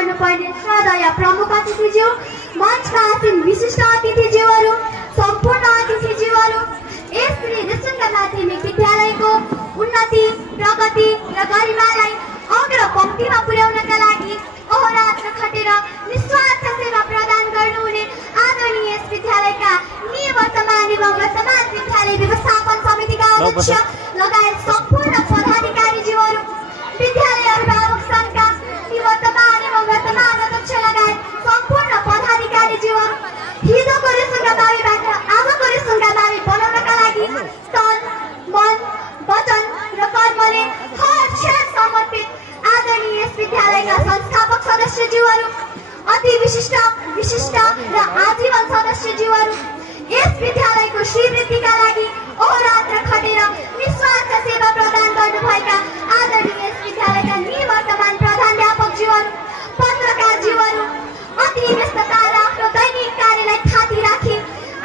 गर्नुपर्ने श्रद्धेय प्रमुख अतिथिज्यू, मञ्चमा आसीन विशिष्ट अतिथिज्यूहरू, सम्पूर्ण अतिथिज्यूहरू, यस श्री निशुल्क माध्यमिक विद्यालयको उन्नति, प्रगति र गरिमालाई अग्र पङ्क्तिमा पुर्याउनका लागि अहोरात्र खटेर निस्वार्थ सेवा प्रदान गर्नुहुने आदरणीय यस विद्यालयका निवर्तमान एवं वर्तमान विद्यालय व्यवस्थापन समितिका अध्यक्ष लगायत सम्पूर्ण पदाधिकारीज्यूहरू, विद्यालय अभिभावक सङ्घका निवर्तमान एवं वर्तमान अध्यक्ष लगायत सम्पूर्ण पदाधिकारीज्यूहरू, हिजोको रेसुङ्गा बावीबाट आजको रेसुङ्गा बावी बनाउनका लागि तन, मन, वचन र कर्मले हर क्षण समर्पित आदरणीय यस विद्यालयका संस्थापक सदस्यज्यूहरू, अति विशिष्ट र आजीवन सदस्यज्यूहरू, यस विद्यालयको श्रीवृद्धिका लागि अहोरात्र खटेर निस्वार्थ सेवा प्रदान गर्नुभएका आदरणीय यस विद्यालयका निवर्तमान प्रधानाध्यापकज्यूहरू, पत्रकारज्यूहरू, अति व्यस्तता र आफ्नो दैनिक कार्यलाई थाती राखी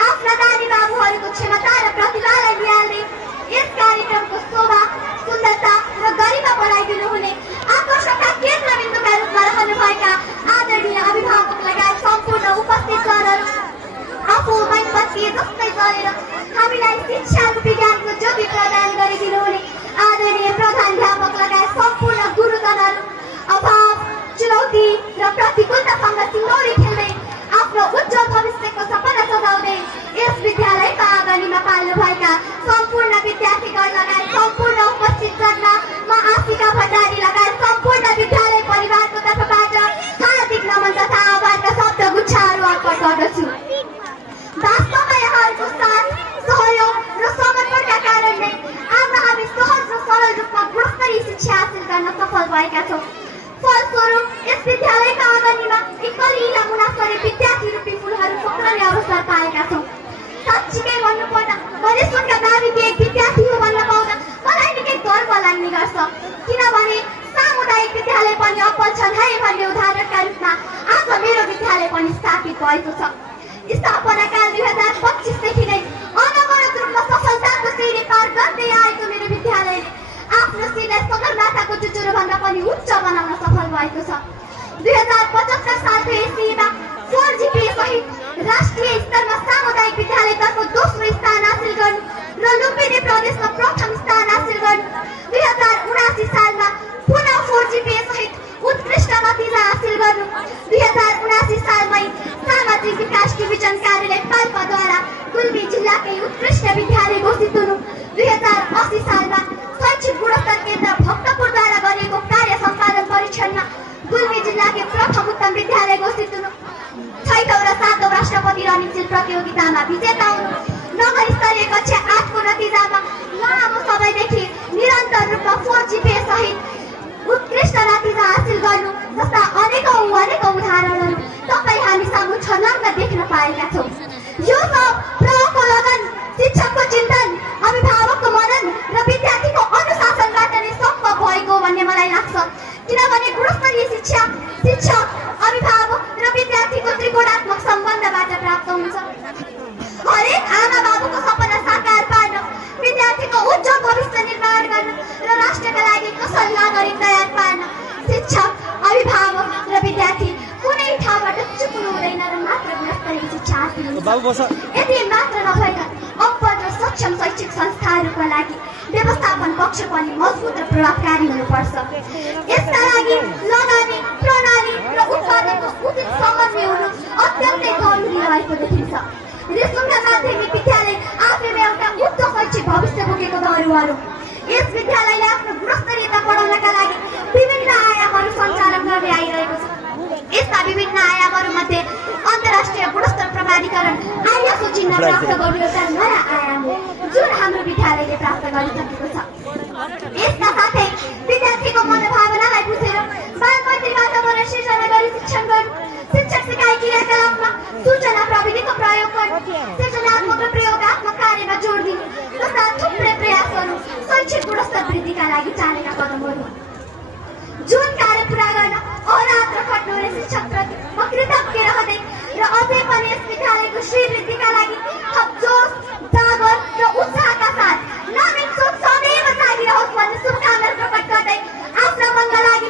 आफ्ना नानी बाबुहरूको क्षमता र प्रतिभालाई निहाल्ने यस कार्यक्रमको शोभा, सुन्दरता र गरिमा बढाइदिनुहुने आकर्षणका केन्द्रबिन्दुका रूपमा रहनुभएका आदरणीय अभिभावक लगायत सम्पूर्ण उपस्थित जनहरू, आफू मैनबत्ती जस्तै चलेर हामीलाई शिक्षा रूपी ज्ञानको ज्योति प्रदान गरिदिनुहुने आदरणीय प्रधानाध्यापक लगायत सम्पूर्ण गुरुजनहरू, अभाव, चुनौती र प्रतिकूलतासँग सिङ्गौली खेल्दै आफ्नो उज्जवल भविष्यको सपना सजाउँदै यस विद्यालयका आँगनीमा पाल्नुभएका सम्पूर्ण विद्यार्थीगण लगायत सम्पूर्ण उपस्थित जनमा म आशिका भण्डारी लगायत सम्पूर्ण विद्यालय परिवारको तर्फबाट हार्दिक नमन तथा आभारका शब्द गुच्छाहरू अर्पण गर्दछु। वास्तवमा यहाँहरूको साथ, सहयोग र समर्पणका कारण नै आज हामी सहज र सरल रूपमा गुणस्तरीय शिक्षा हासिल गर्न सफल भएका छौँ। फलस्वरूप यस विद्यालयका आँगनीमा कलिला मुनाफरे विद्यार्थी रूपी फुलहरू फक्रने अवसर पाएका छौँ। साँच्चीकै भन्नुपर्दा म रेसुङ्गा बावीकी एक विद्यार्थी हो भन्न पाउँदा मलाई निकै गर्व लाग्ने गर्छ, किनभने सामुदायिक विद्यालय पनि अब्बल छन् है भन्ने उदाहरणका रूपमा आज मेरो विद्यालय पनि स्थापित भएको छ। स्थापना काल 2025 देखि नै अनवरत रूपमा सफलताको सिँढी पार गर्दै आएको मेरो विद्यालयले आफ्नो सिरलाई सगरमाथाको चुचुरोभन्दा पनि उच्च बनाउन सफल भएको छ। 2075 सालको एसईमा 4 GPA सहित राष्ट्रिय स्तरमा सामुदायिक विद्यालयतर्फ दोस्रो स्थान हासिल गर्नु र लुम्बिनी प्रदेशमा प्रथम स्थान हासिल गर्नु, 2079 सालमा पुनः 4 GPA सहित उत्कृष्ट नतिजा हासिल गर्नु, 2079 सालमै सामाजिक विकास डिभिजन कार्यालय पाल्पाद्वारा गुल्मी जिल्लाकै उत्कृष्ट विद्यालय घोषित हुनु, 2080 सालमा शैक्षिक गुणस्तर केन्द्र भक्तपुरद्वारा गरिएको कार्य सम्पादन परीक्षणमा गुल्मी जिल्लाकै प्रथम उत्तम विद्यालय घोषित हुनु, 6औं र 7औं राष्ट्रपति रनिङ सिल प्रतियोगितामा विजेता हुनु, नगर स्तरीय कक्षा 8 को नतिजामा लामो समयदेखि निरन्तर रूपमा 4 GPA सहित उत्कृष्ट नतिजा हासिल गर्नु जस्ता अनेकौं उदाहरणहरू तपाईँ हामी सामु छर्लङ्ग देख्न पाएका छौँ। यो सब प्रहको लगन, शिक्षकको चिन्तन, अभिभावकको मनन र विद्यार्थीको अनुशासनबाट नै सम्भव भएको भन्ने मलाई लाग्छ, किनभने गुणस्तरीय शिक्षा शिक्षक, अभिभावक र विद्यार्थीको त्रिकोणात्मक सम्बन्धबाट प्राप्त हुन्छ। हरेक आमा बाबुको सपना साकार पार्न, विद्यार्थीको उज्जवल भविष्य निर्माण गर्न र राष्ट्रका लागि कुशल नागरिक तयार पार्न शिक्षक, अभिभावक र विद्यार्थी कुनै ठाउँबाट चुक्नु हुँदैन र मात्र गुणस्तरीय शिक्षा हासिल हुन्छ। यति मात्र नभएर अब्बल र सक्षम शैक्षिक संस्थाहरूका लागि व्यवस्थापन पक्ष पनि मजबुत र प्रभावकारी हुनुपर्छ। यसका लागि लगानी, प्रणाली र उत्पादनको उचित समन्वय हुनु अत्यन्तै जरुरी रहेको देखिन्छ। रेसुङ्गा माध्यमिक विद्यालय आफैमा एउटा उच्च शैक्षिक भविष्य बोकेको दरुवा हो। यस विद्यालयले आफ्नो गुणस्तरीयता बढाउनका लागि विभिन्न आयामहरू सञ्चालन गर्दै आइरहेको छ। यस्ता विभिन्न आयामहरूमध्ये अन्तर्राष्ट्रिय गुणस्तर प्रमाणीकरण ISO चिह्न प्राप्त गर्नु एउटा नयाँ आयाम हो जुन हाम्रो विद्यालयले प्राप्त गरिसकेको छ। यसका साथै विद्यार्थीको मनोभावनालाई बुझेर बालमैत्री वातावरण सिर्जना गरी शिक्षण गर्नु, शिक्षक सिकाइ क्रियाकलापमा सूचना प्रविधिको प्रयोग गर्नु, सृजनात्मक र प्रयोगात्मक कार्यमा जोड दिनु जस्ता थुप्रै प्रयासहरू शैक्षिक गुणस्तर वृद्धिका लागि चालेका कदमहरू जुन कार्य पुरा गर्न अहोरात्र खट्नुहुने शिक्षकप्रति म कृतज्ञ रहँदै र अझै पनि यस विद्यालयको श्रीवृद्धिका लागि थप जोश, जागर र उत्साहका साथ नवीन सोच सदैव जागिरहोस् भन्ने शुभकामना प्रकट गर्दै आफ्ना मनका लागि